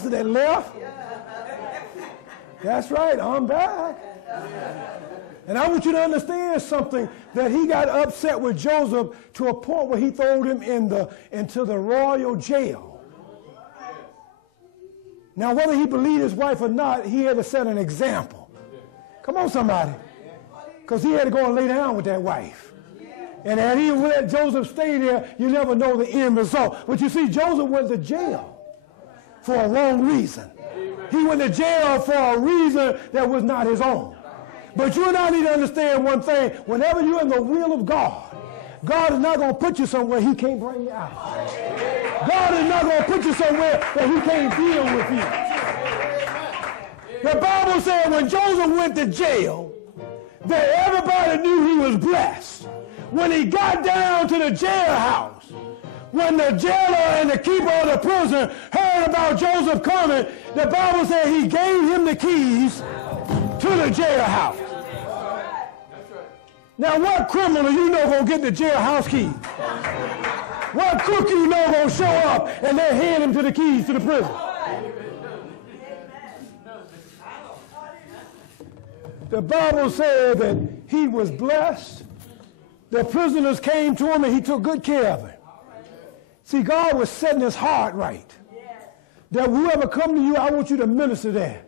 that left. That's right, I'm back. And I want you to understand something, that he got upset with Joseph to a point where he threw him into the royal jail. Now, whether he believed his wife or not, he had to set an example. Come on, somebody. Because he had to go and lay down with that wife. And had he let Joseph stay there, you never know the end result. But you see, Joseph went to jail for a wrong reason. He went to jail for a reason that was not his own. But you and I need to understand one thing. Whenever you're in the will of God, God is not going to put you somewhere he can't bring you out. God is not going to put you somewhere that he can't deal with you. The Bible said when Joseph went to jail, that everybody knew he was blessed. When he got down to the jailhouse, when the jailer and the keeper of the prison heard about Joseph coming, the Bible said he gave him the keys to the jailhouse. Now, what criminal you know going to get the jailhouse keys? What crook you know going to show up and they hand him to the keys to the prison? The Bible said that he was blessed. The prisoners came to him and he took good care of it. See, God was setting his heart right. That whoever come to you, I want you to minister there.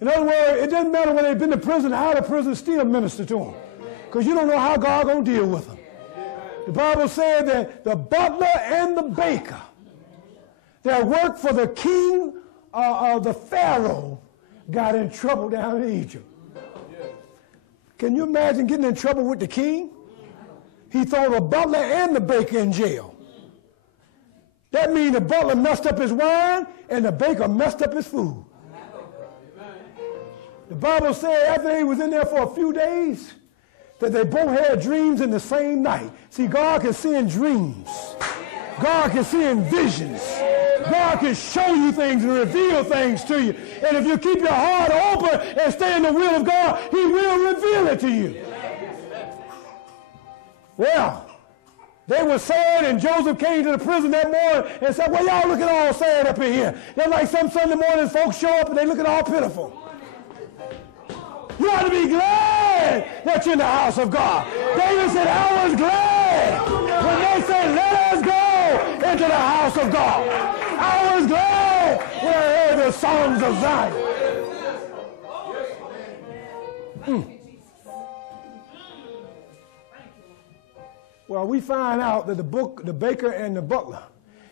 In other words, it doesn't matter whether they've been to prison or out of prison, still minister to them. Because you don't know how God going to deal with them. The Bible said that the butler and the baker that worked for the king of the Pharaoh got in trouble down in Egypt. Can you imagine getting in trouble with the king? He threw the butler and the baker in jail. That means the butler messed up his wine and the baker messed up his food. The Bible said after he was in there for a few days, that they both had dreams in the same night. See, God can send dreams. God can send visions. God can show you things and reveal things to you. And if you keep your heart open and stay in the will of God, he will reveal it to you. Well, they were sad, and Joseph came to the prison that morning and said, well, y'all looking all sad up in here. They're like some Sunday morning folks show up and they looking all pitiful. You ought to be glad that you're in the house of God. David said, I was glad when they said, let us go into the house of God. I was glad when I heard the songs of Zion. Well, we find out that the baker and the butler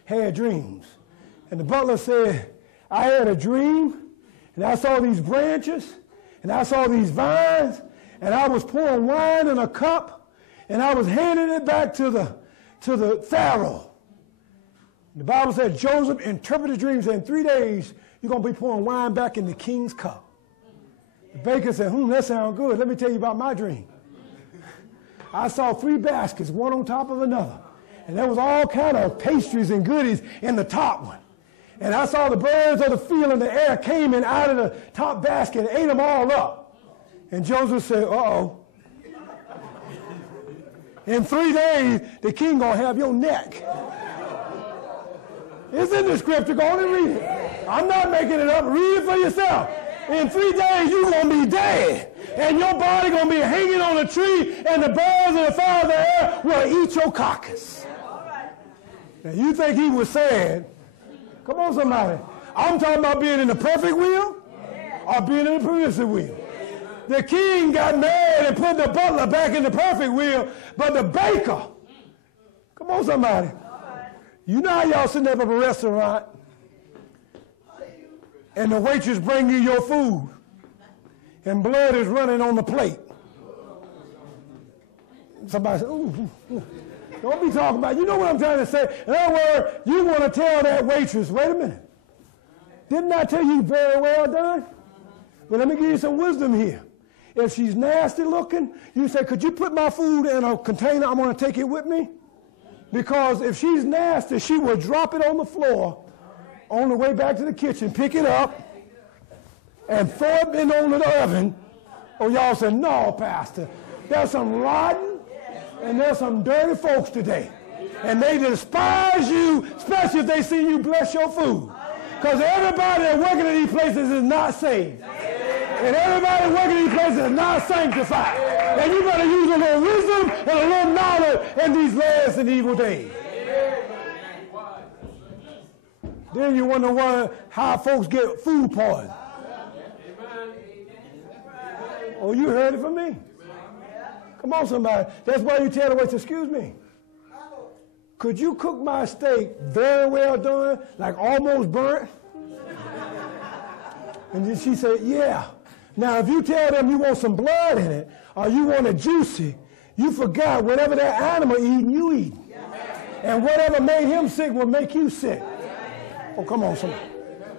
had dreams. And the butler said, I had a dream, and I saw these branches, and I saw these vines, and I was pouring wine in a cup, and I was handing it back to the Pharaoh. The Bible said Joseph interpreted dreams, and in 3 days, you're going to be pouring wine back in the king's cup. The baker said, that sounds good. Let me tell you about my dream. I saw 3 baskets, one on top of another, and there was all kind of pastries and goodies in the top one. And I saw the birds of the field in the air came in out of the top basket and ate them all up. And Joseph said, uh-oh. In 3 days, the king going to have your neck. It's in the scripture. Go on and read it. I'm not making it up. Read it for yourself. In 3 days, you're going to be dead. And your body going to be hanging on a tree, and the birds and the fowls of the air will eat your carcass. Now, you think he was sad? Come on, somebody. I'm talking about being in the perfect will or being in the permissive will. The king got mad and put the butler back in the perfect will, but the baker, come on, somebody. You know how y'all sitting up at a restaurant and the waitress bring you your food and blood is running on the plate. Somebody said, ooh. Don't be talking about, you know what I'm trying to say. In other words, you want to tell that waitress, wait a minute. Didn't I tell you very well done? But let me give you some wisdom here. If she's nasty looking, you say, could you put my food in a container? I'm going to take it with me. Because if she's nasty, she will drop it on the floor on the way back to the kitchen, pick it up, and throw it in on the oven. Oh, y'all say, no, Pastor. There's some rotten and there's some dirty folks today. And they despise you, especially if they see you bless your food. Because everybody that working in these places is not saved. And everybody working in these places is not sanctified. And you better use a little wisdom and a little knowledge in these last and evil days. Then you wonder how folks get food poisoning. Oh, you heard it from me. Come on, somebody. That's why you tell the waitress, excuse me. Could you cook my steak very well done, like almost burnt? And then she said, yeah. Now, if you tell them you want some blood in it, or you want it juicy, you forgot whatever that animal eating, you eat. And whatever made him sick will make you sick. Oh, come on, somebody.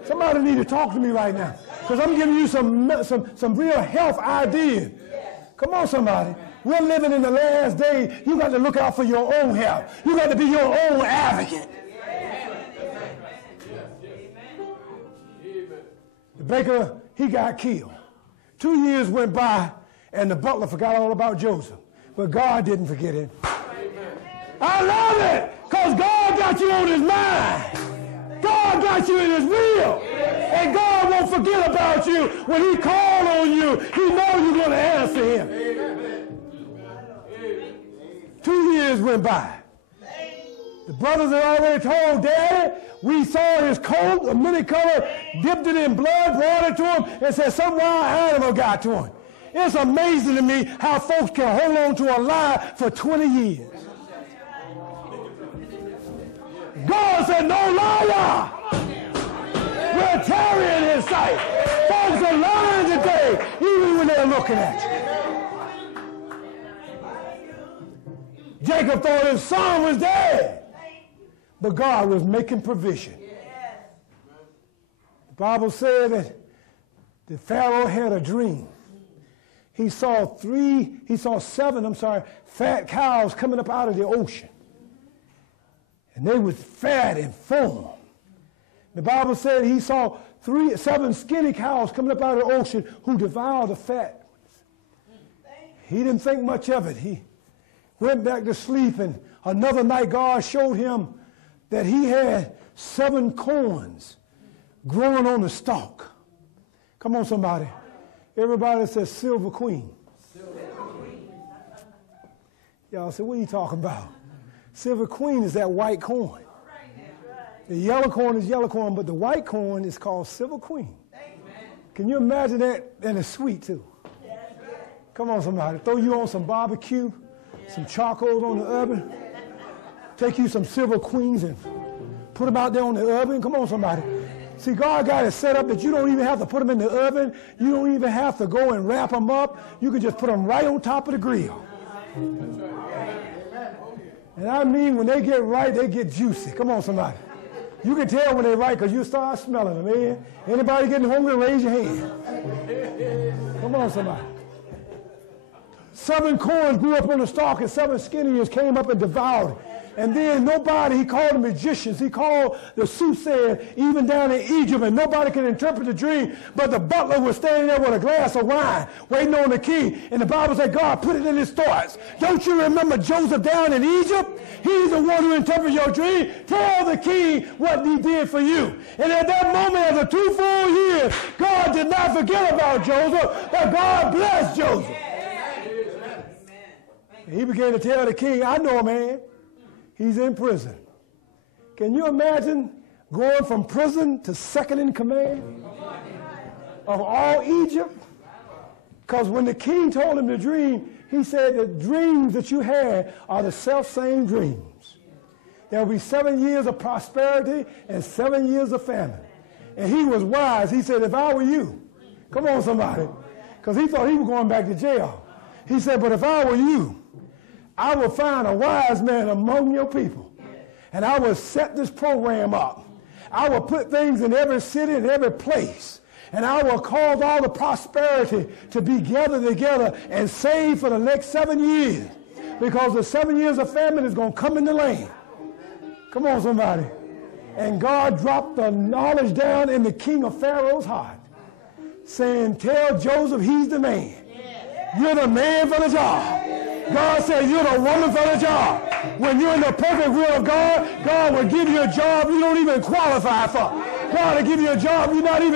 Somebody need to talk to me right now. Because I'm giving you some real health ideas. Come on, somebody. We're living in the last days. You got to look out for your own health. You got to be your own advocate. The baker, he got killed. 2 years went by, and the butler forgot all about Joseph. But God didn't forget him. I love it, because God got you on his mind. God got you in his will. And God won't forget about you. When he called on you, he knows you're going to answer him. 2 years went by. The brothers had already told Daddy, we saw his coat, a many color, dipped it in blood, brought it to him, and said some wild animal got to him. It's amazing to me how folks can hold on to a lie for 20 years. God said, no liar will tarry in his sight. Folks are lying today, even when they're looking at you. Jacob thought his son was dead, but God was making provision. The Bible said that the Pharaoh had a dream. He saw seven fat cows coming up out of the ocean. And they was fat and full. The Bible said he saw 7 skinny cows coming up out of the ocean who devoured the fat ones. He didn't think much of it. He went back to sleep, and another night God showed him that he had 7 corns growing on the stalk. Come on, somebody. Everybody says Silver Queen. Y'all say, what are you talking about? Silver Queen is that white corn. The yellow corn is yellow corn, but the white corn is called Silver Queen. Can you imagine that? And it's sweet, too. Come on, somebody. Throw you on some barbecue, some charcoal on the oven. Take you some Silver Queens and put them out there on the oven. Come on, somebody. See, God got it set up that you don't even have to put them in the oven. You don't even have to go and wrap them up. You can just put them right on top of the grill. And I mean, when they get right, they get juicy. Come on, somebody. You can tell when they're right because you start smelling them, man. Anybody getting hungry, raise your hand. Come on, somebody. 7 corns grew up on the stalk, and 7 skinniers came up and devoured it. And then he called the magicians. He called the soothsayer, even down in Egypt, and nobody could interpret the dream. But the butler was standing there with a glass of wine, waiting on the king. And the Bible said, God put it in his thoughts. Don't you remember Joseph down in Egypt? He's the one who interpreted your dream. Tell the king what he did for you. And at that moment, after 2 full years, God did not forget about Joseph, but God blessed Joseph. And he began to tell the king, I know a man. He's in prison. Can you imagine going from prison to second in command of all Egypt? Because when the king told him the dream, he said the dreams that you had are the self-same dreams. There will be 7 years of prosperity and 7 years of famine. And he was wise. He said, if I were you, come on, somebody, because he thought he was going back to jail. He said, but if I were you, I will find a wise man among your people, and I will set this program up. I will put things in every city and every place, and I will cause all the prosperity to be gathered together and saved for the next 7 years, because the 7 years of famine is going to come in the land. Come on, somebody. And God dropped the knowledge down in the king of Pharaoh's heart, saying, tell Joseph he's the man. You're the man for the job. God said you're the woman for the job. When you're in the perfect will of God, God will give you a job you don't even qualify for. God will give you a job you're not even